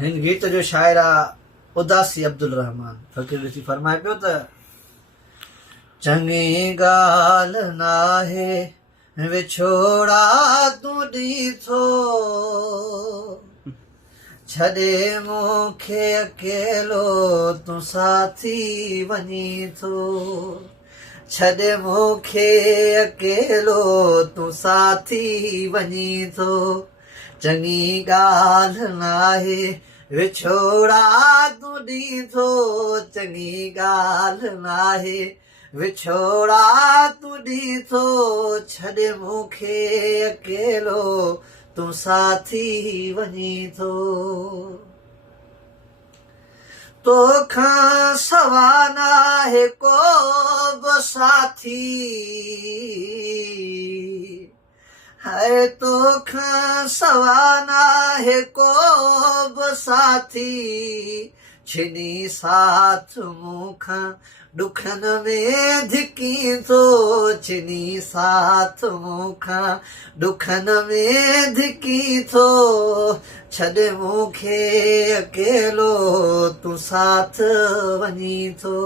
हिन गीत जो शाइर आहे उदासी अब्दुल रहमान। फ़कीर ॾिसी फरमाए पियो त चङी ॻाल्हि नाहे विछोड़ा तूं ॾीठो, छॾे मूंखे अकेलो तूं साथी वञी थो, छॾे मूंखे अकेलो तूं साथी वञी थो। चङी ॻाल्हि नाहे विछोड़ा तूं ॾीठो, चङी ॻाल्हि नाहे विछोड़ा तूं ॾीठो, छॾे मूंखे अकेलो तूं साथी वञी थो। तोखां सवा नाहे को बि साथी, है तोखां सवा नाहे को बि साथी, छिनी साथ मूंखां ॾुखनि में धिकी थो, छिनी साथ मूंखां ॾुखनि में धिकी थो, छॾे मूंखे अकेलो तूं साथ वञी थो,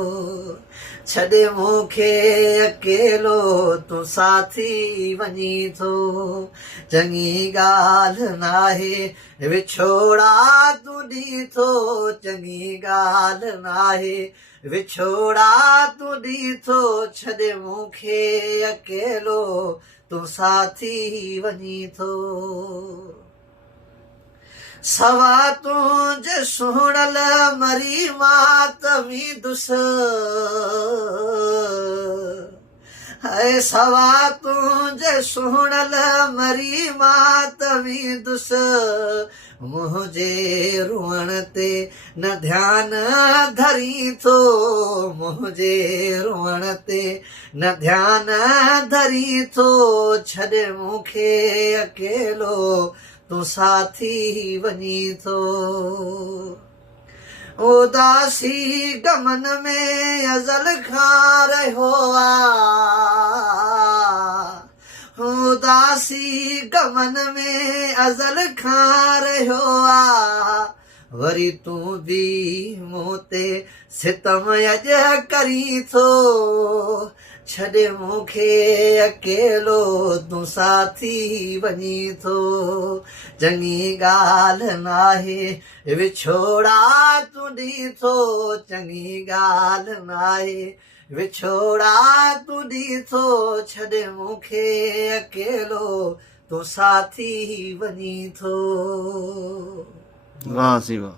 छॾे मूंखे अकेलो तूं साथी वञी थो। चङी ॻाल्हि नाहे विछोड़ा तूं ॾीठो, चङी ॻाल्हि नाहे विछोड़ा तूं ॾीठो, छॾे मूंखे अकेलो तूं साथी वञी थो। सवा तुंहिंजे सुहिणल मरी मातमी दुस, है सवा तुंहिंजे सुहिणल मरी मातमी दुस, मुंहिंजे रुअण ते न ध्यानु धरी थो, मुंहिंजे रुअण ते न ध्यानु धरी थो, छॾे मूंखे अकेलो तूं साथी वञी थो। उदासी गमन में अज़ल खां रहियो आहे, उदासी गमन में अज़ल खां रहियो आहे, वरी तूं बि मूं ते सितम अॼु करी थो, छॾे मूंखे अकेलो तूं साथी वञी थो। चङी ॻाल्हि नाहे विछोड़ा तूं ॾीठो, चङी ॻाल्हि नाहे विछोड़ा तूं ॾीठो, छॾे मूंखे अकेलो तूं साथी वञी थो। वाह सी वाह।